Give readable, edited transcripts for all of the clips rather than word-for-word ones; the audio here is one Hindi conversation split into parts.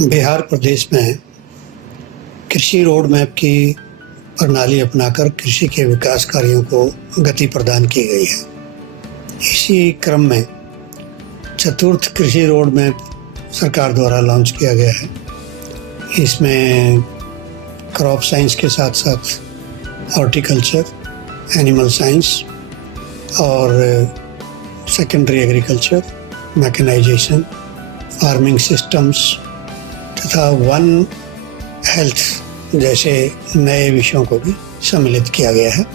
बिहार प्रदेश में कृषि रोड मैप की प्रणाली अपनाकर कृषि के विकास कार्यों को गति प्रदान की गई है। इसी क्रम में चतुर्थ कृषि रोड मैप सरकार द्वारा लॉन्च किया गया है। इसमें क्रॉप साइंस के साथ साथ हॉर्टिकल्चर, एनिमल साइंस और secondary agriculture, mechanisation, farming systems तथा वन हेल्थ जैसे नए विषयों को भी सम्मिलित किया गया है।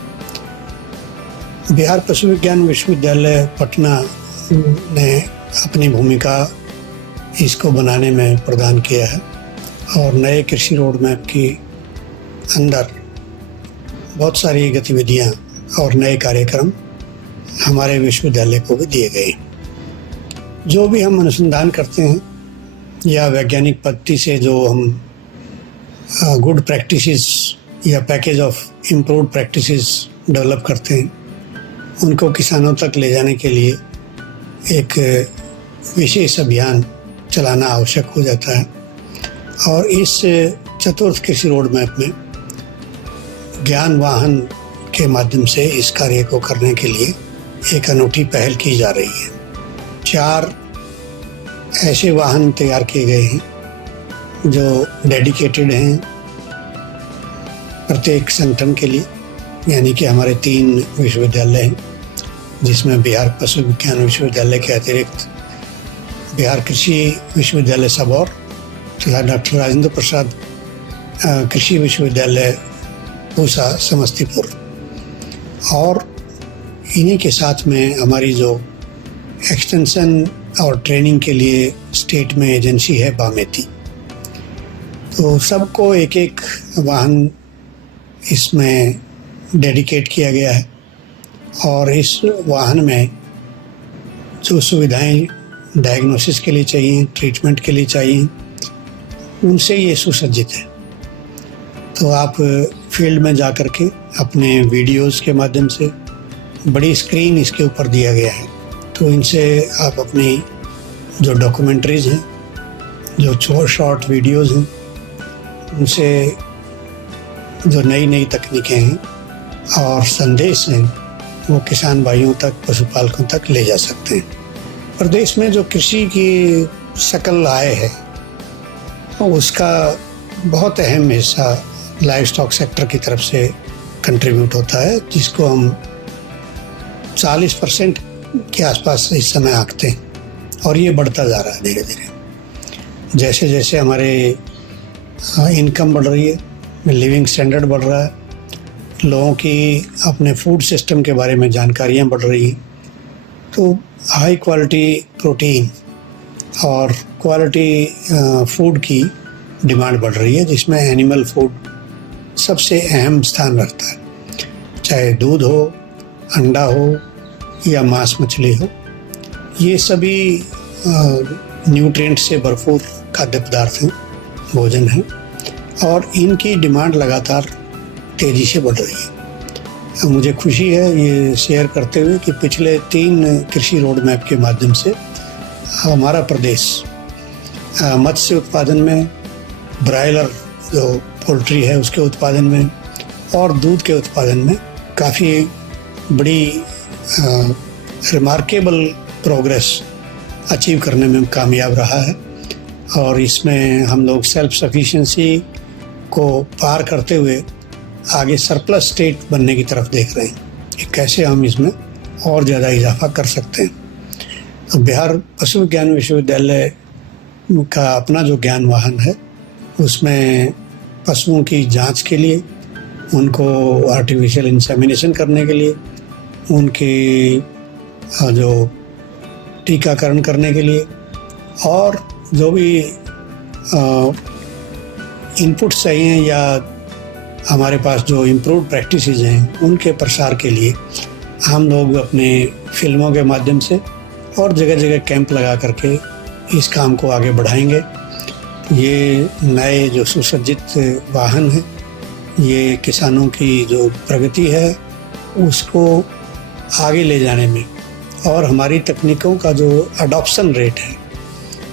बिहार पशु विज्ञान विश्वविद्यालय पटना ने अपनी भूमिका इसको बनाने में प्रदान किया है और नए कृषि रोड मैप के अंदर बहुत सारी गतिविधियां और नए कार्यक्रम हमारे विश्वविद्यालय को भी दिए गए। जो भी हम अनुसंधान करते हैं या वैज्ञानिक पद्धति से जो हम गुड प्रैक्टिसेस या package of improved practices develop करते हैं, उनको किसानों तक ले जाने के लिए एक विशेष अभियान चलाना आवश्यक हो जाता है। और इस चतुर्थ कृषि रोड मैप में ज्ञान वाहन के माध्यम से इस कार्य को करने के लिए एक अनूठी पहल की जा रही है। 4 ऐसे वाहन तैयार किए गए हैं जो डेडिकेटेड हैं प्रत्येक संगठन के लिए, यानी कि हमारे 3 विश्वविद्यालय हैं, जिसमें बिहार पशु विज्ञान विश्वविद्यालय के अतिरिक्त बिहार कृषि विश्वविद्यालय सबौर तथा डॉक्टर राजेंद्र प्रसाद कृषि विश्वविद्यालय पूसा समस्तीपुर, और इन्हीं के साथ में हमारी जो एक्सटेंशन और ट्रेनिंग के लिए स्टेट में एजेंसी है बामेती। तो सबको एक एक वाहन इसमें डेडिकेट किया गया है और इस वाहन में जो सुविधाएं डायग्नोसिस के लिए चाहिए, ट्रीटमेंट के लिए चाहिए, उनसे ये सुसज्जित है। तो आप फील्ड में जा कर के अपने वीडियोस के माध्यम से, बड़ी स्क्रीन इसके ऊपर दिया गया है, तो इनसे आप अपनी जो डॉक्यूमेंट्रीज़ हैं, जो शॉर्ट वीडियोस हैं, उनसे जो नई नई तकनीकें हैं और संदेश हैं, वो किसान भाइयों तक, पशुपालकों तक ले जा सकते हैं। प्रदेश में जो कृषि की सकल आय है, उसका बहुत अहम हिस्सा लाइव स्टॉक सेक्टर की तरफ से कंट्रीब्यूट होता है, जिसको हम 40% के आसपास इस समय आंकते हैं और ये बढ़ता जा रहा है धीरे धीरे। जैसे जैसे हमारे इनकम बढ़ रही है, लिविंग स्टैंडर्ड बढ़ रहा है, लोगों की अपने फूड सिस्टम के बारे में जानकारियाँ बढ़ रही हैं, तो हाई क्वालिटी प्रोटीन और क्वालिटी फूड की डिमांड बढ़ रही है, जिसमें एनिमल फूड सबसे अहम स्थान रखता है। चाहे दूध हो, अंडा हो या मांस मछली हो, ये सभी न्यूट्रिएंट से भरपूर खाद्य पदार्थ हैं, भोजन हैं, और इनकी डिमांड लगातार तेज़ी से बढ़ रही है। मुझे खुशी है ये शेयर करते हुए कि पिछले 3 कृषि रोड मैप के माध्यम से हमारा प्रदेश मत्स्य उत्पादन में, ब्रायलर जो पोल्ट्री है उसके उत्पादन में और दूध के उत्पादन में काफ़ी बड़ी रिमार्केबल प्रोग्रेस अचीव करने में कामयाब रहा है। और इसमें हम लोग सेल्फ सफिशिएंसी को पार करते हुए आगे सरप्लस स्टेट बनने की तरफ देख रहे हैं कि कैसे हम इसमें और ज़्यादा इजाफा कर सकते हैं। तो बिहार पशु विज्ञान विश्वविद्यालय का अपना जो ज्ञान वाहन है, उसमें पशुओं की जांच के लिए, उनको आर्टिफिशियल इंसेमिनेशन करने के लिए, उनके जो टीकाकरण करने के लिए और जो भी इनपुट चाहिए या हमारे पास जो इम्प्रूव्ड प्रैक्टिसेस हैं, उनके प्रसार के लिए हम लोग अपने फिल्मों के माध्यम से और जगह जगह कैंप लगा करके इस काम को आगे बढ़ाएंगे। ये नए जो सुसज्जित वाहन हैं, ये किसानों की जो प्रगति है उसको आगे ले जाने में और हमारी तकनीकों का जो अडॉप्शन रेट है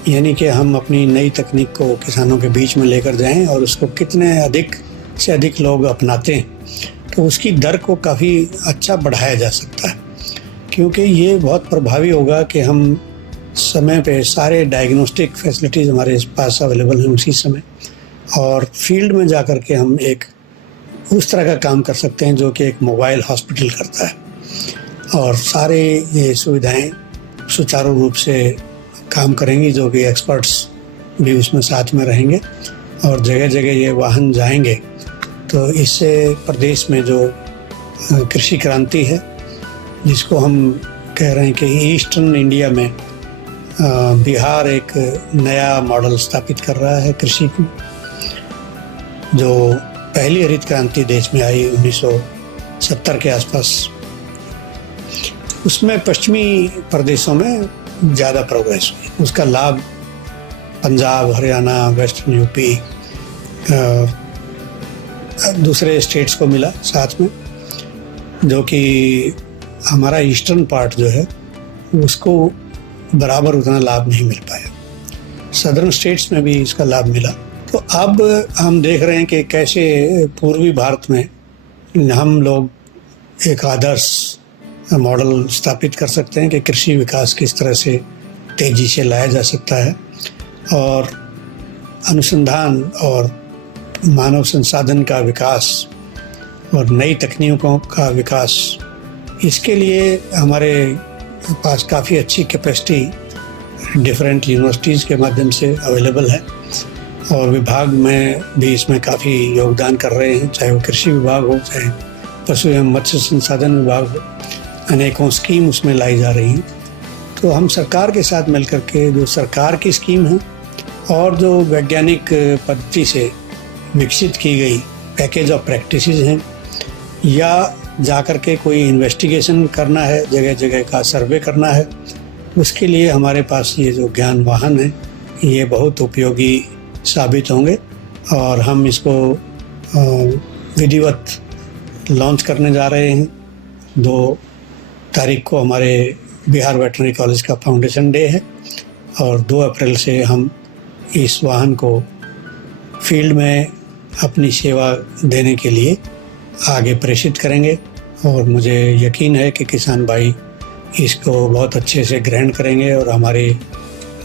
यानी कि हम अपनी नई तकनीक को किसानों के बीच में लेकर जाएं और उसको कितने अधिक से अधिक लोग अपनाते हैं तो उसकी दर को काफ़ी अच्छा बढ़ाया जा सकता है, क्योंकि ये बहुत प्रभावी होगा कि हम समय पे सारे डायग्नोस्टिक फैसिलिटीज़ हमारे पास अवेलेबल हैं उसी समय, और फील्ड में जा कर के हम एक उस तरह का काम कर सकते हैं जो कि एक मोबाइल हॉस्पिटल करता है, और सारे ये सुविधाएं सुचारू रूप से काम करेंगी, जो कि एक्सपर्ट्स भी उसमें साथ में रहेंगे और जगह जगह ये वाहन जाएंगे। तो इससे प्रदेश में जो कृषि क्रांति है, जिसको हम कह रहे हैं कि ईस्टर्न इंडिया में बिहार एक नया मॉडल स्थापित कर रहा है कृषि को, जो पहली हरित क्रांति देश में आई 1970 के आसपास, उसमें पश्चिमी प्रदेशों में ज़्यादा प्रोग्रेस हुई। उसका लाभ पंजाब, हरियाणा, वेस्टर्न यूपी, दूसरे स्टेट्स को मिला साथ में, जो कि हमारा ईस्टर्न पार्ट जो है उसको बराबर उतना लाभ नहीं मिल पाया। सदर्न स्टेट्स में भी इसका लाभ मिला। तो अब हम देख रहे हैं कि कैसे पूर्वी भारत में हम लोग एक आदर्श मॉडल स्थापित कर सकते हैं कि कृषि विकास किस तरह से तेज़ी से लाया जा सकता है, और अनुसंधान और मानव संसाधन का विकास और नई तकनीकों का विकास, इसके लिए हमारे पास काफ़ी अच्छी कैपेसिटी डिफरेंट यूनिवर्सिटीज़ के माध्यम से अवेलेबल है, और विभाग में भी इसमें काफ़ी योगदान कर रहे हैं, चाहे वो कृषि विभाग हो, चाहे पशु एवं मत्स्य संसाधन विभाग हो। अनेकों स्कीम उसमें लाई जा रही हैं। तो हम सरकार के साथ मिलकर के जो सरकार की स्कीम है और जो वैज्ञानिक पद्धति से विकसित की गई पैकेज ऑफ प्रैक्टिसेस हैं, या जा कर के कोई इन्वेस्टिगेशन करना है, जगह जगह का सर्वे करना है, उसके लिए हमारे पास ये जो ज्ञान वाहन है ये बहुत उपयोगी साबित होंगे, और हम इसको विधिवत लॉन्च करने जा रहे हैं। 2 तारीख को हमारे बिहार वेटरनरी कॉलेज का फाउंडेशन डे है, और 2 अप्रैल से हम इस वाहन को फील्ड में अपनी सेवा देने के लिए आगे प्रेषित करेंगे, और मुझे यकीन है कि किसान भाई इसको बहुत अच्छे से ग्रहण करेंगे, और हमारे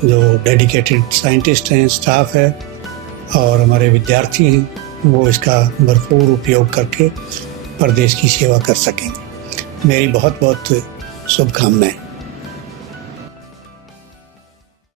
जो डेडिकेटेड साइंटिस्ट हैं, स्टाफ है और हमारे विद्यार्थी हैं, वो इसका भरपूर उपयोग करके प्रदेश की सेवा कर सकेंगे। मेरी बहुत बहुत शुभकामनाएं।